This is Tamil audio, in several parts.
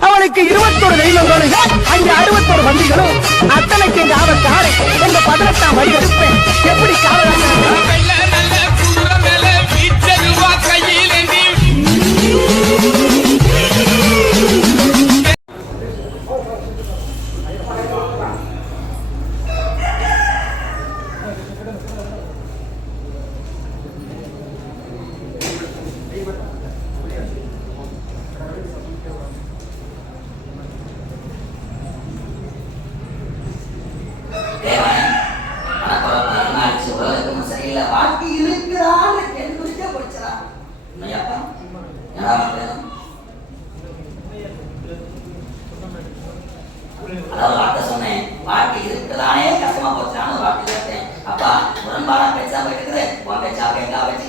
அவனுக்கு இருபத்தொரு தெய்வங்களும் அங்க அறுபத்தொரு வண்டிகளும் அத்தனைக்கு காவல்கார எங்க பதினெட்டாம் வழி எடுப்பேன். எப்படி காவலாக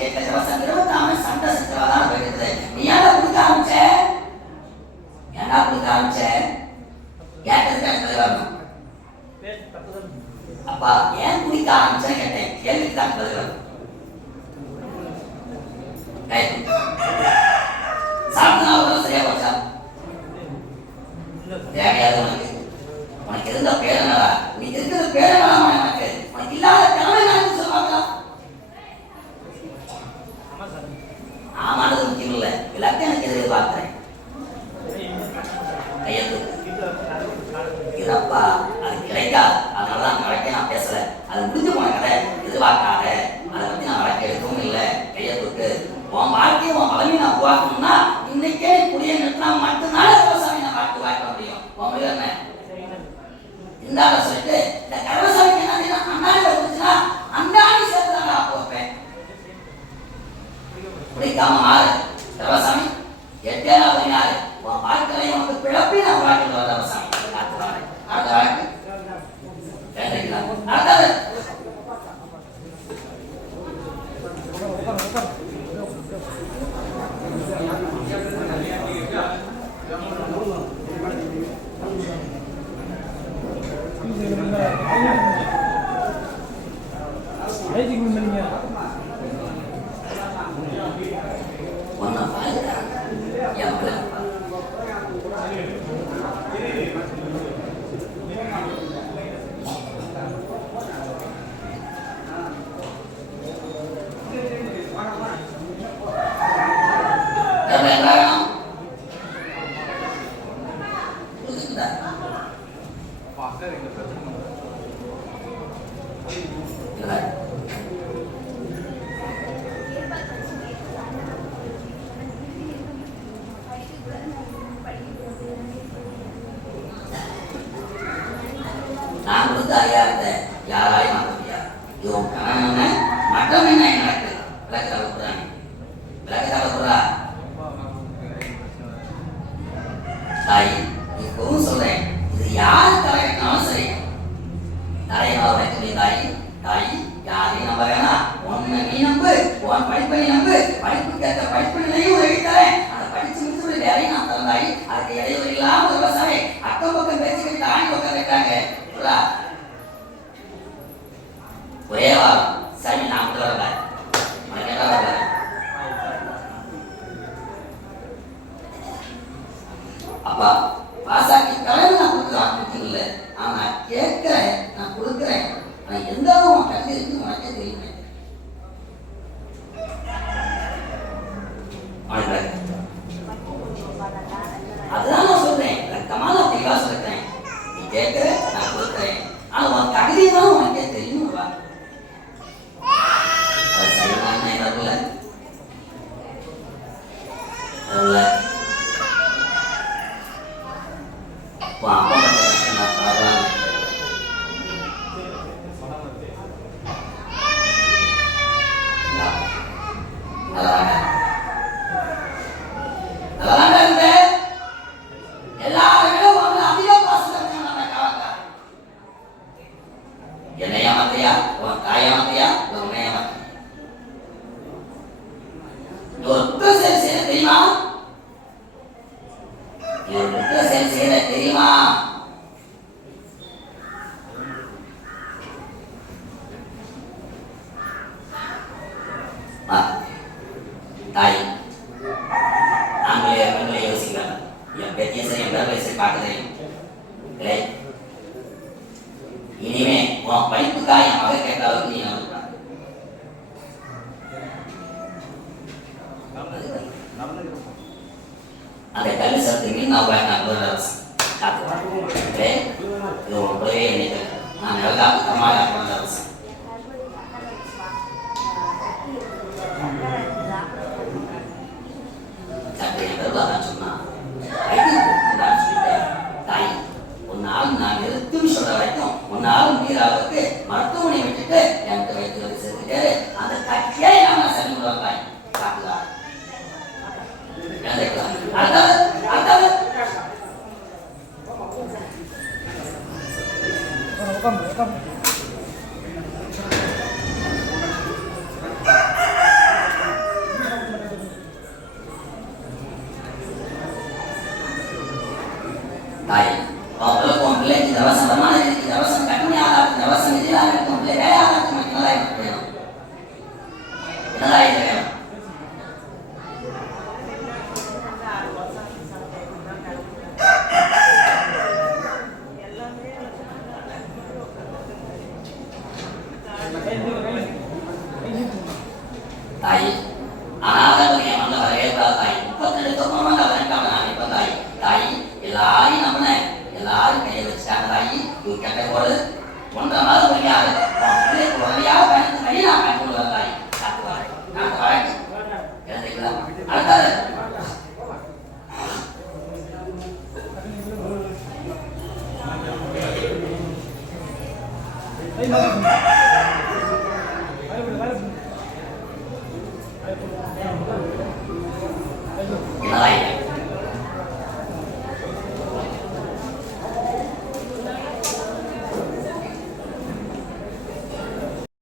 கேட்க, அவ பேச்சு கேட்க, இருபத்தாம சண்டை சச்சரவாதான தான் போயிருக்குது நீ ஏன்டா கொடுக்க ஆரம்பிச்ச? ஏன்டா கொடுக்க ஆரம்பிச்ச? கேட்டதுக்கு அடுத்தது வரணும். அப்பா ஏன் குடிக்க ஆரம்பிச்சேன்னு கேட்டேன் கேள்விக்கு தான் பதில் வரும். ரைட். சாப்பிட்டா ஒரு சரியா போச்சா தேவையாது உனக்கு உனக்கு இருந்த பேர் முடியும் உன் சொல்லிட்டு இந்த சாமி என்ன அண்ணாடி வந்துச்சுன்னா அண்ணாடி சேர்த்து நான் போப்பேன். குடிக்காம ஆறு கருவசாமி எட்டேனா இவன் இது உன் என்ன மற்றம் என்ன எனக்கு விளக்கு தகப்புறாங்க விளக்க தகப்புறா தாய் இப்பவும் சொல்றேன். இது யார் தலையிட்டாலும் சரி. தலையினால் உடைக்கக்கூடிய தாய் தாய் யாரையும் நம்ப வேணாம் உன்னை நீ நம்பு உன் படிப்பை நம்பு. படிப்புக்கு ஏற்ற படிப்பு நிலையும் உதவி தரேன். அந்த படிச்சு முடிச்சு வேலையும் நான் தரேன் தாய். குற்ற செயல் செய்ய தெரியுமா குற்ற செயல் செய்ய தெரியுமா. தாய் தமாக பிறந்த அரசு சட்டை எல்லாம் சொன்னான் தாய் உன்னால் நான் நிறுத்தும் சொல்ற வரைக்கும் உன்னால் மீறாவுக்கு மருத்துவமனை விட்டுட்டு எனக்கு வைத்து வந்து சேர்த்துட்டாரு அந்த கட்சியை நான் சரி தாய் அவங்களுக்கு உன் பிள்ளைக்கு இலவசம் வருமானம் இருக்கு இலவசம் கட்டுமை ஆகாது இலவசம் நிதி ஆகாது உன் பிள்ளை வேலை ஆகாது உனக்கு என்னதான் எனக்கு வேணும் என்னதான் இது வேணும் தாய் তখন